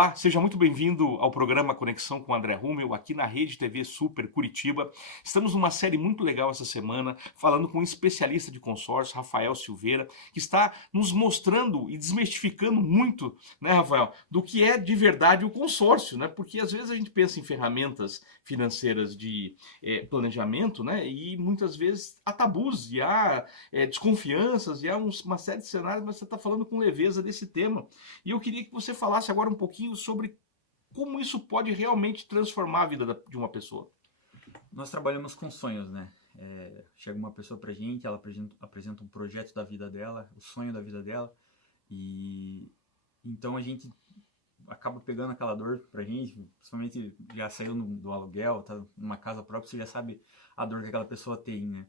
Olá, seja muito bem-vindo ao programa Conexão com André Rummel, aqui na Rede TV Super Curitiba. Estamos numa série muito legal essa semana, falando com um especialista de consórcio, Rafael Silveira, que está nos mostrando e desmistificando muito, né, Rafael, do que é de verdade o consórcio, né? Porque às vezes a gente pensa em ferramentas financeiras de planejamento, né? E muitas vezes há tabus, e há desconfianças, e há uma série de cenários, mas você está falando com leveza desse tema. E eu queria que você falasse agora um pouquinho sobre como isso pode realmente transformar a vida de uma pessoa. Nós trabalhamos com sonhos, né? Chega uma pessoa pra gente, ela apresenta um projeto da vida dela, o sonho da vida dela, e então a gente acaba pegando aquela dor pra gente, principalmente já saiu do aluguel, tá numa casa própria, você já sabe a dor que aquela pessoa tem, né?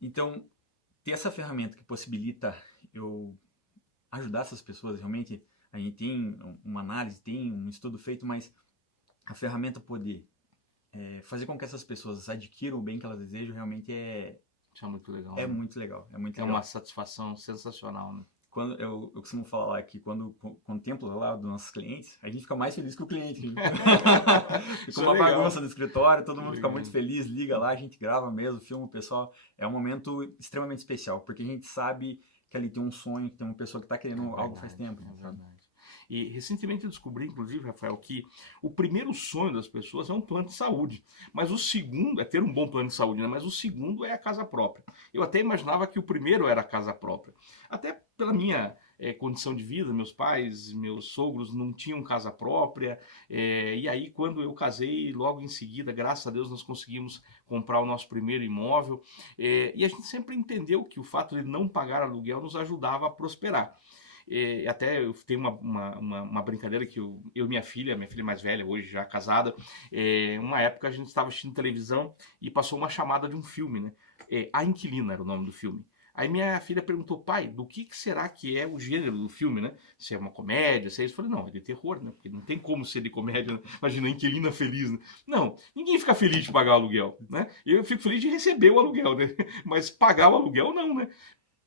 Então, ter essa ferramenta que possibilita eu ajudar essas pessoas, realmente, a gente tem uma análise, tem um estudo feito, mas a ferramenta poder fazer com que essas pessoas adquiram o bem que elas desejam realmente Isso é muito legal, é né? muito legal. É muito É legal. uma satisfação sensacional, né? Quando eu costumo falar lá que quando contemplo lá dos nossos clientes, a gente fica mais feliz que o cliente. Fica Isso é uma legal. bagunça no escritório, todo Que mundo fica legal. muito feliz, liga lá, a gente grava mesmo, filma o pessoal. É um momento extremamente especial, porque a gente sabe que ali tem um sonho, que tem uma pessoa que está querendo É algo faz verdade, tempo, é sabe? verdade. E recentemente eu descobri, inclusive, Rafael, que o primeiro sonho das pessoas é um plano de saúde. Mas o segundo é ter um bom plano de saúde, né? Mas o segundo é a casa própria. Eu até imaginava que o primeiro era a casa própria. Até pela minha condição de vida, meus pais, meus sogros não tinham casa própria. E aí, quando eu casei, logo em seguida, graças a Deus, nós conseguimos comprar o nosso primeiro imóvel. E a gente sempre entendeu que o fato de não pagar aluguel nos ajudava a prosperar. Até eu tenho uma brincadeira que eu e minha filha mais velha, hoje já casada, uma época a gente estava assistindo televisão e passou uma chamada de um filme, né? A Inquilina era o nome do filme. Aí minha filha perguntou, pai, do que será que é o gênero do filme, né? Se é uma comédia, se é isso. Eu falei, não, é de terror, né? Porque não tem como ser de comédia, né? Imagina, a inquilina feliz, né? Não, ninguém fica feliz de pagar o aluguel, né? Eu fico feliz de receber o aluguel, né? Mas pagar o aluguel não, né?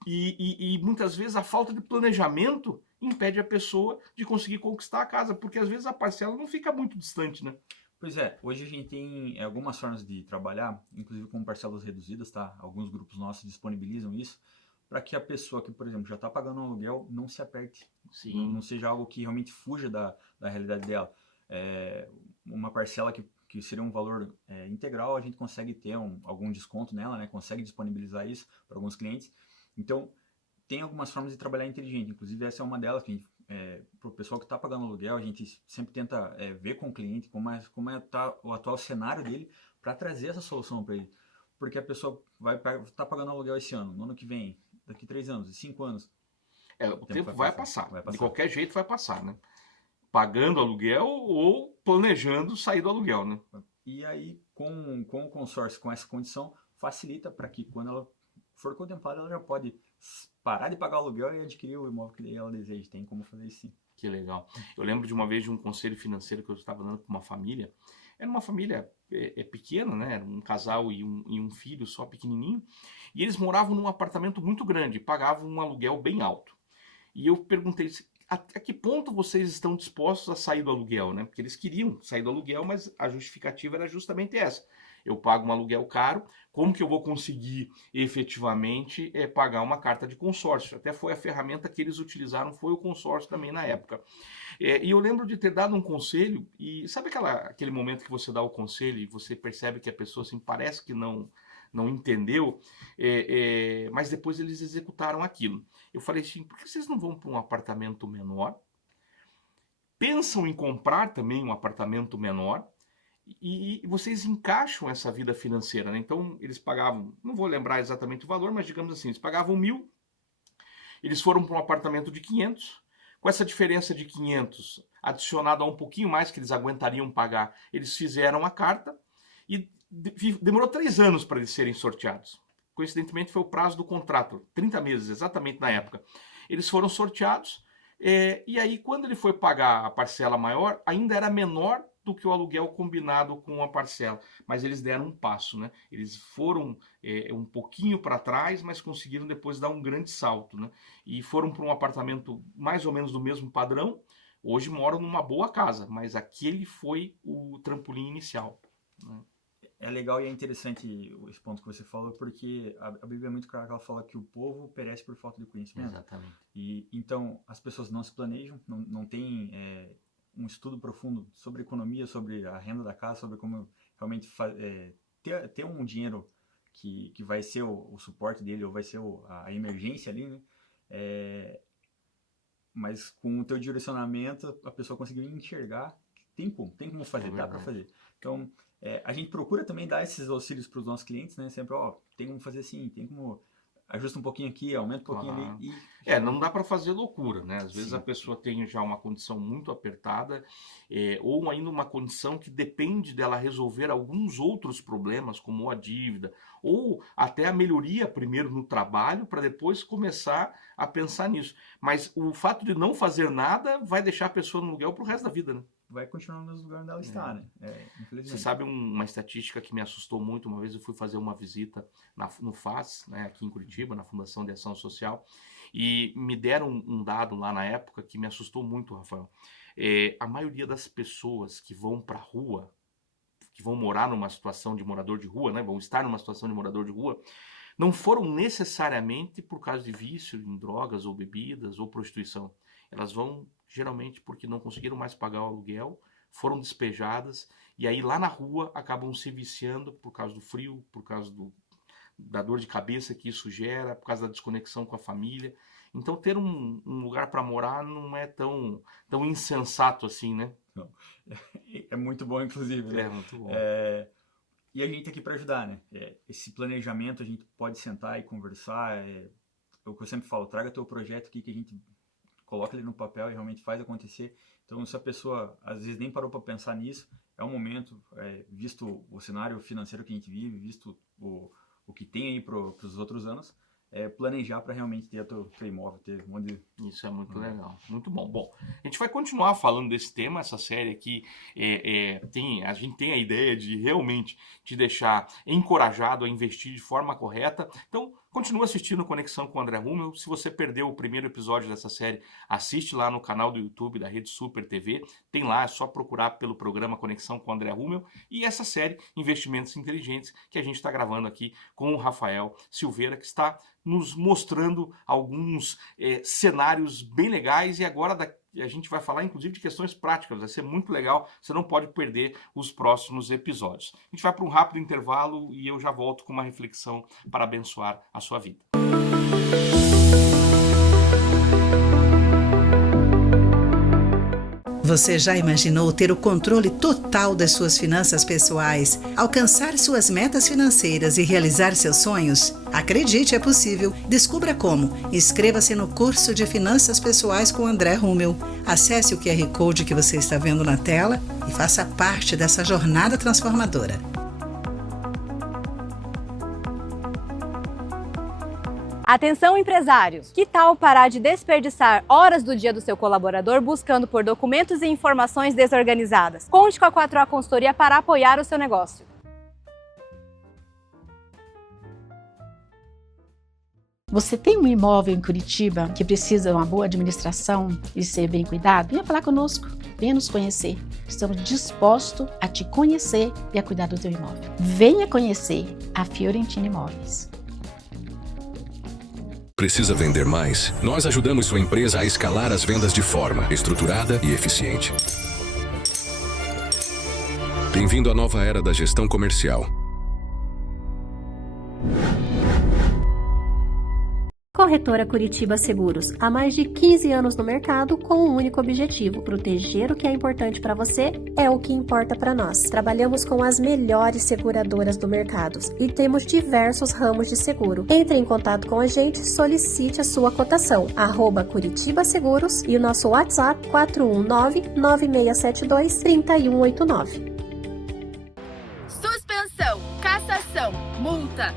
E muitas vezes a falta de planejamento impede a pessoa de conseguir conquistar a casa, porque às vezes a parcela não fica muito distante, né? Pois é, hoje a gente tem algumas formas de trabalhar, inclusive com parcelas reduzidas, tá? Alguns grupos nossos disponibilizam isso, para que a pessoa que, por exemplo, já está pagando um aluguel não se aperte, não Sim, seja algo que realmente fuja da realidade dela. Uma parcela que seria um valor integral, a gente consegue ter algum desconto nela, né? Consegue disponibilizar isso para alguns clientes. Então, tem algumas formas de trabalhar inteligente, inclusive essa é uma delas que a gente, para o pessoal que está pagando aluguel, a gente sempre tenta ver com o cliente o atual cenário dele para trazer essa solução para ele. Porque a pessoa vai estar pagando aluguel esse ano, no ano que vem, daqui 3 anos, 5 anos, o o tempo tempo vai vai passar, passar, vai de passar. qualquer jeito vai passar, né? Pagando aluguel ou planejando sair do aluguel, né? E aí, com o consórcio, com essa condição, facilita para que quando ela for contemplada, ela já pode parar de pagar o aluguel e adquirir o imóvel que ela deseja. Tem como fazer isso sim. Que legal. Eu lembro de uma vez de um conselho financeiro que eu estava dando para uma família. Era uma família pequena, né? Era um casal e um filho só pequenininho. E eles moravam num apartamento muito grande, pagavam um aluguel bem alto. E eu perguntei a que ponto vocês estão dispostos a sair do aluguel, né? Porque eles queriam sair do aluguel, mas a justificativa era justamente essa. Eu pago um aluguel caro, como que eu vou conseguir efetivamente pagar uma carta de consórcio? Até foi a ferramenta que eles utilizaram, foi o consórcio também na época. E eu lembro de ter dado um conselho, e sabe aquele momento que você dá o conselho e você percebe que a pessoa assim, parece que não entendeu, mas depois eles executaram aquilo. Eu falei assim, por que vocês não vão para um apartamento menor? Pensam em comprar também um apartamento menor e vocês encaixam essa vida financeira, né? Então eles pagavam, não vou lembrar exatamente o valor, mas digamos assim, eles pagavam 1.000, eles foram para um apartamento de 500, com essa diferença de 500 adicionado a um pouquinho mais que eles aguentariam pagar, eles fizeram a carta e demorou 3 anos para eles serem sorteados. Coincidentemente foi o prazo do contrato, 30 meses, exatamente na época. Eles foram sorteados, e aí quando ele foi pagar a parcela maior, ainda era menor do que o aluguel combinado com a parcela, mas eles deram um passo, né? Eles foram um pouquinho para trás, mas conseguiram depois dar um grande salto, né? E foram para um apartamento mais ou menos do mesmo padrão, Hoje moram numa boa casa, mas aquele foi o trampolim inicial, né? É legal e é interessante esse ponto que você falou, porque a Bíblia é muito clara que ela fala que o povo perece por falta de conhecimento. Exatamente. E então as pessoas não se planejam, não tem um estudo profundo sobre economia, sobre a renda da casa, sobre como realmente ter um dinheiro que vai ser o suporte dele, ou vai ser a emergência ali, né? Mas com o teu direcionamento, a pessoa conseguiu enxergar que tem como fazer, dá para fazer. Então, a gente procura também dar esses auxílios para os nossos clientes, né? Sempre, tem como fazer assim, tem como... Ajusta um pouquinho aqui, aumenta um pouquinho ali. Não dá para fazer loucura, né? Às vezes a pessoa tem já uma condição muito apertada, ou ainda uma condição que depende dela resolver alguns outros problemas, como a dívida, ou até a melhoria primeiro no trabalho, para depois começar a pensar nisso. Mas o fato de não fazer nada vai deixar a pessoa no aluguel para o resto da vida, né? Vai continuar no mesmo lugar onde ela está, né? Infelizmente. Você sabe uma estatística que me assustou muito? Uma vez eu fui fazer uma visita no FAS, né, aqui em Curitiba, na Fundação de Ação Social, e me deram um dado lá na época que me assustou muito, Rafael. A maioria das pessoas que vão para a rua, que vão morar numa situação de morador de rua, né, vão estar numa situação de morador de rua, não foram necessariamente por causa de vício em drogas ou bebidas ou prostituição. Elas vão geralmente porque não conseguiram mais pagar o aluguel, foram despejadas, e aí lá na rua acabam se viciando por causa do frio, por causa da dor de cabeça que isso gera, por causa da desconexão com a família. Então ter um lugar para morar não é tão insensato assim, né? Não. É muito bom, inclusive, né? É muito bom. E a gente aqui para ajudar, né? Esse planejamento a gente pode sentar e conversar. O que eu sempre falo, traga teu projeto aqui que a gente coloca ele no papel e realmente faz acontecer. Então, se a pessoa às vezes nem parou para pensar nisso, é um momento, visto o cenário financeiro que a gente vive, visto o que tem aí para os outros anos, planejar para realmente ter teu imóvel, ter onde... Isso é muito legal, muito bom. Bom, a gente vai continuar falando desse tema, essa série aqui, a gente tem a ideia de realmente te deixar encorajado a investir de forma correta. Então, continua assistindo Conexão com o André Rummel. Se você perdeu o primeiro episódio dessa série, assiste lá no canal do YouTube da Rede Super TV. Tem lá, é só procurar pelo programa Conexão com o André Rummel. E essa série, Investimentos Inteligentes, que a gente está gravando aqui com o Rafael Silveira, que está nos mostrando alguns cenários bem legais. E agora a gente vai falar, inclusive, de questões práticas. Vai ser muito legal. Você não pode perder os próximos episódios. A gente vai para um rápido intervalo e eu já volto com uma reflexão para abençoar a sua vida. Você já imaginou ter o controle total das suas finanças pessoais, alcançar suas metas financeiras e realizar seus sonhos? Acredite, é possível. Descubra como. Inscreva-se no curso de Finanças Pessoais com André Rummel. Acesse o QR Code que você está vendo na tela e faça parte dessa jornada transformadora. Atenção, empresários! Que tal parar de desperdiçar horas do dia do seu colaborador buscando por documentos e informações desorganizadas? Conte com a 4A Consultoria para apoiar o seu negócio. Você tem um imóvel em Curitiba que precisa de uma boa administração e ser bem cuidado? Venha falar conosco, venha nos conhecer. Estamos dispostos a te conhecer e a cuidar do teu imóvel. Venha conhecer a Fiorentina Imóveis. Precisa vender mais? Nós ajudamos sua empresa a escalar as vendas de forma estruturada e eficiente. Bem-vindo à nova era da gestão comercial. Corretora Curitiba Seguros, há mais de 15 anos no mercado com um único objetivo: proteger o que é importante para você é o que importa para nós. Trabalhamos com as melhores seguradoras do mercado e temos diversos ramos de seguro. Entre em contato com a gente, solicite a sua cotação, @Curitiba Seguros e o nosso WhatsApp 419-9672-3189. Suspensão, cassação, multa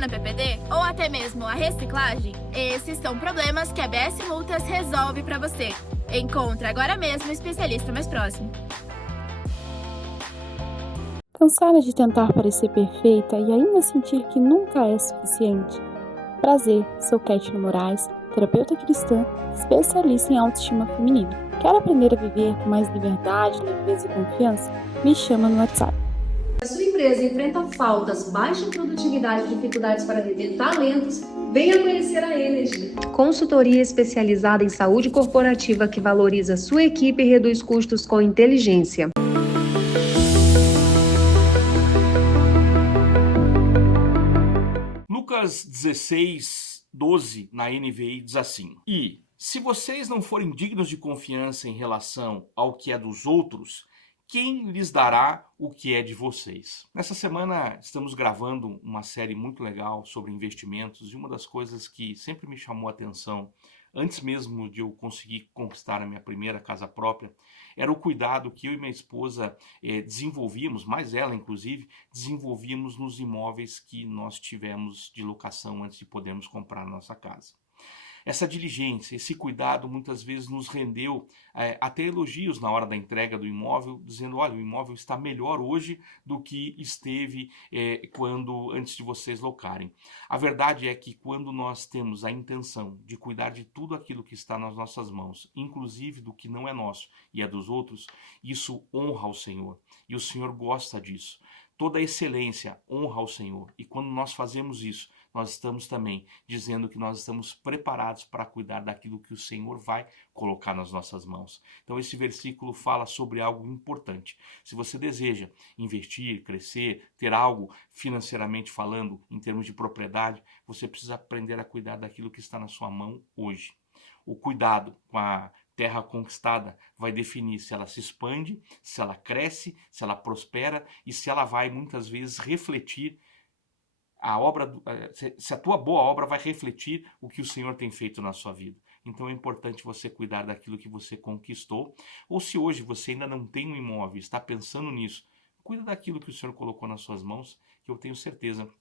na PPD ou até mesmo a reciclagem? Esses são problemas que a BS Multas resolve para você. Encontre agora mesmo o especialista mais próximo. Cansada de tentar parecer perfeita e ainda sentir que nunca é suficiente? Prazer, sou Kétia Moraes, terapeuta cristã, especialista em autoestima feminina. Quer aprender a viver com mais liberdade, leveza e confiança? Me chama no WhatsApp. Se a sua empresa enfrenta faltas, baixa produtividade e dificuldades para reter talentos, venha conhecer a Energy. Consultoria especializada em saúde corporativa que valoriza sua equipe e reduz custos com inteligência. Lucas 16:12 na NVI diz assim: E se vocês não forem dignos de confiança em relação ao que é dos outros, quem lhes dará o que é de vocês? Nessa semana estamos gravando uma série muito legal sobre investimentos e uma das coisas que sempre me chamou a atenção, antes mesmo de eu conseguir conquistar a minha primeira casa própria, era o cuidado que eu e minha esposa desenvolvíamos, mais ela inclusive, desenvolvíamos nos imóveis que nós tivemos de locação antes de podermos comprar a nossa casa. Essa diligência, esse cuidado muitas vezes nos rendeu até elogios na hora da entrega do imóvel, dizendo, olha, o imóvel está melhor hoje do que esteve antes de vocês locarem. A verdade é que quando nós temos a intenção de cuidar de tudo aquilo que está nas nossas mãos, inclusive do que não é nosso e é dos outros, isso honra ao Senhor e o Senhor gosta disso. Toda excelência honra ao Senhor e quando nós fazemos isso, nós estamos também dizendo que nós estamos preparados para cuidar daquilo que o Senhor vai colocar nas nossas mãos. Então esse versículo fala sobre algo importante. Se você deseja investir, crescer, ter algo financeiramente falando, em termos de propriedade, você precisa aprender a cuidar daquilo que está na sua mão hoje. O cuidado com a terra conquistada vai definir se ela se expande, se ela cresce, se ela prospera e se ela vai muitas vezes refletir se a tua boa obra vai refletir o que o Senhor tem feito na sua vida. Então é importante você cuidar daquilo que você conquistou, ou se hoje você ainda não tem um imóvel, está pensando nisso, cuida daquilo que o Senhor colocou nas suas mãos, que eu tenho certeza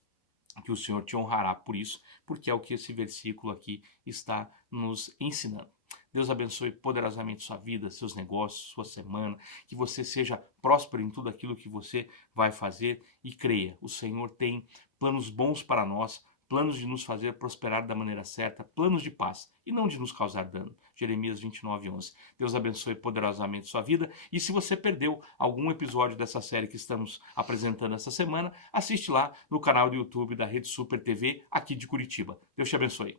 que o Senhor te honrará por isso, porque é o que esse versículo aqui está nos ensinando. Deus abençoe poderosamente sua vida, seus negócios, sua semana, que você seja próspero em tudo aquilo que você vai fazer e creia, o Senhor tem planos bons para nós, planos de nos fazer prosperar da maneira certa, planos de paz e não de nos causar dano. Jeremias 29:11. Deus abençoe poderosamente sua vida e se você perdeu algum episódio dessa série que estamos apresentando essa semana, assiste lá no canal do YouTube da Rede Super TV aqui de Curitiba. Deus te abençoe.